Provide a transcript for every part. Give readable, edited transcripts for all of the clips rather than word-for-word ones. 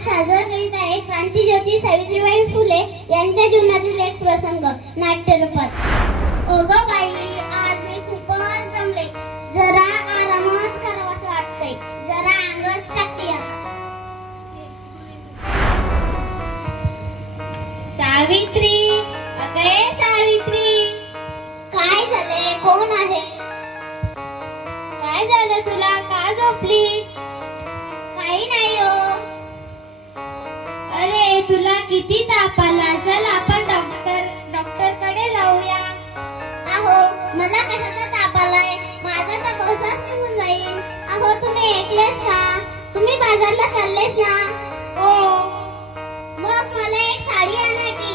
साजरा करीत आहे क्रांतीज्योती सावित्रीबाई फुले यांच्या जीवनातील एक प्रसंग नाट्यरूपात। ओगो बाई, आज मी खूपच जमले, जरा आरामच करावाचं वाटतंय, जरा अंगच टाकते आता। सावित्री, अगे सावित्री, काय झाले? कोण आहे? काय झालं तुला? का झोपली? काही नाही हो। अरे तुला किती ताप आला? चल आपण डॉक्टर कडे जाऊया। अहो मला कशाचा ताप आलाय? माझा तर घसाच निघून जाईल। अहो तुम्ही ऐकलेच ना, तुम्ही बाजारला चाललेस ना? हो। मग मला एक साडी आणा की।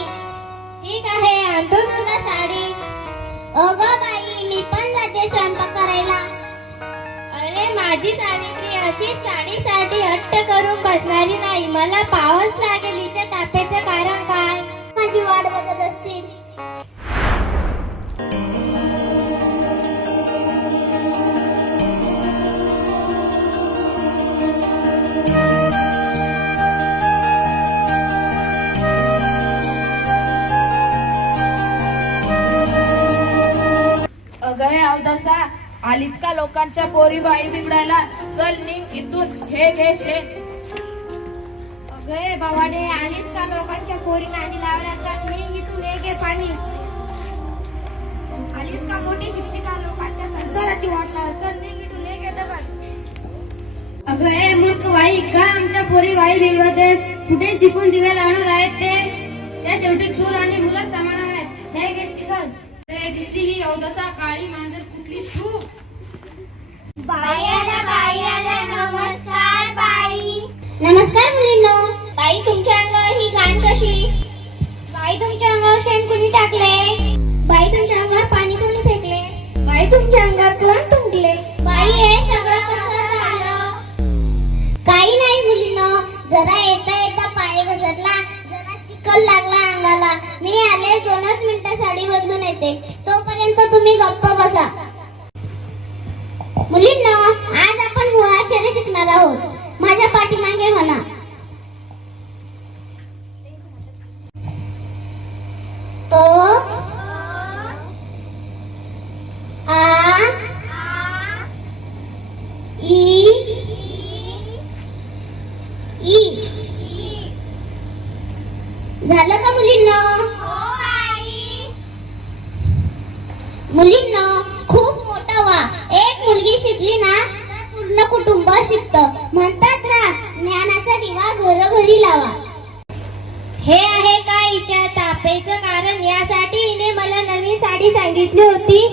ठीक आहे, आणतो तुला साडी। अगं बाई, मी पण जाते स्वयंपाक करायला। अरे माझी सावित्री अशी साडीसाठी हट्ट करून बसणारी नाही, मला पावच लागेल। हिच्या तापेचं कारण काय? माझी वाट बघत असतील। अगं अवदसा, आलीच का लोकांच्या पोरी बाई बिघडायला? चल निघ इथून, हे घे शेण। अगं बाबाडे, आलीच का लोकांच्या पोरी नाणी लावल्याचा? निघ इथून, हे घे पाणी। आलीच का मोठी शिक्षिका लोकांच्या संसाराची वाट लावत? चल निघ इथून, हे घे दगड। अगं मूर्ख बाई, का आमच्या पोरी बाई बिघडतेस? कुठे शिकून दिवे लावणार आहेत ते? त्या शेवटी चूल आणि मुलंच सांभाळणार आहेत। हे घे चिकन। रे दिसली ही अवदसा, काळी मांजर कुठली तू? बाई आल्या, नमस्कार बाई। नमस्कार मुलींनो। बाई तुमच्या अंगावर ही घाण कशी? बाई तुमच्या अंगावर शेण कुणी टाकले? बाई तुमच्या अंगावर पाणी कुणी फेकले? बाई तुमच्या अंगावर कोण तुंकले? बाई हे सगळं कसं झालं? काही नाही मुलींनो, जरा येता पाय घसरला, जरा चिखल लागला अंगाला। मी आले, 2च मिनिटं साडी बदलून येते, तोपर्यंत तुम्ही गप्प बसा। मुलींनो, आज आपण मुळाक्षरे शिकणार आहोत। माझ्या पाठीमागे म्हणा। अ, आ, ई, ई। झालं का मुलींनो? मुलींनो, खूप मोठा वा। एक मुलगी शिकली ना तर पूर्ण कुटुंब शिकतं। म्हणतात ना, ज्ञानाचा दिवा घरोघरी लावा। हे आहे का हिच्या तापेचं कारण? यासाठी हिने मला नवीन साडी सांगितली होती।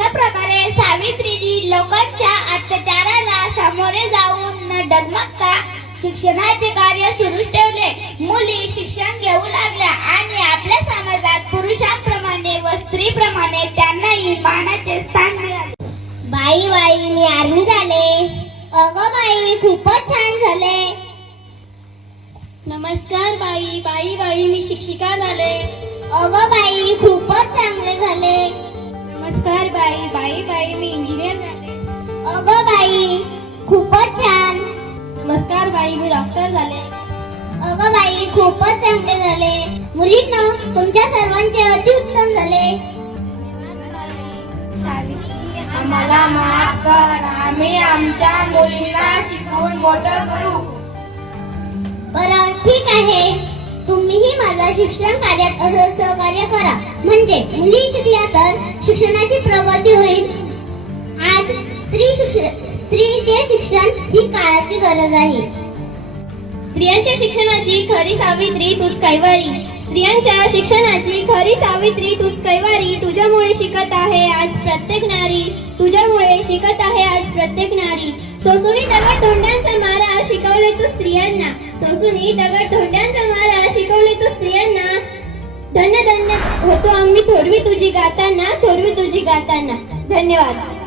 अशा प्रकारे सावित्रीने लोकांच्या अत्याचाराला सामोरे जाऊन न डगमगता शिक्षणाचे कार्य सुरूच ठेवले। मुली शिक्षण घेऊ लागल्या आणि आपल्या समाजात पुरुषांप्रमाणे व स्त्रीप्रमाणे त्यांनाही मानाचे स्थान मिळाले। बाई, मी आर्मी झाले। अगं बाई, खूपच छान झाले। नमस्कार बाई, मी शिक्षिका झाले। अगं बाई, खूपच चांगले झाले। नमस्कार बाई, मी इंजिनियर झाले। अगं बाई, खूपच छान। नमस्कार बाई, मी डॉक्टर झाले। अगं बाई, खूपच चांगले झाले। मुलींनो, तुमच्या सर्वांचे अतिउत्तम झाले। आम्हाला माफ कर, आम्ही आमच्या मुलींना शिकवून मोठं करू। बरं ठीक आहे, तुम्हीही माझ्या शिक्षण कार्यात असं सहकार्य करा, म्हणजे मुली शिकल्या तर शिक्षणाची प्रगती होईल। आज स्त्रीचे शिक्षण ही काळाची गरज आहे। स्त्रियांच्या शिक्षणाची खरी सावित्री तूच कैवारी। स्त्रियांच्या शिक्षणाची खरी सावित्री तूच कैवारी। तुझ्यामुळे शिकत आहे आज प्रत्येक नारी, तुझ्यामुळे शिकत आहे आज प्रत्येक नारी। सोसुनी दगड धोंड्यांचा मारा शिकवले तू स्त्रियांना, सोसुनी दगड धोंड्यांचा मारा शिकवले तू स्त्रियांना। धन्य धन्य होतो आम्ही थोरवी तुझी गाताना, थोरवी तुझी गाताना। धन्यवाद।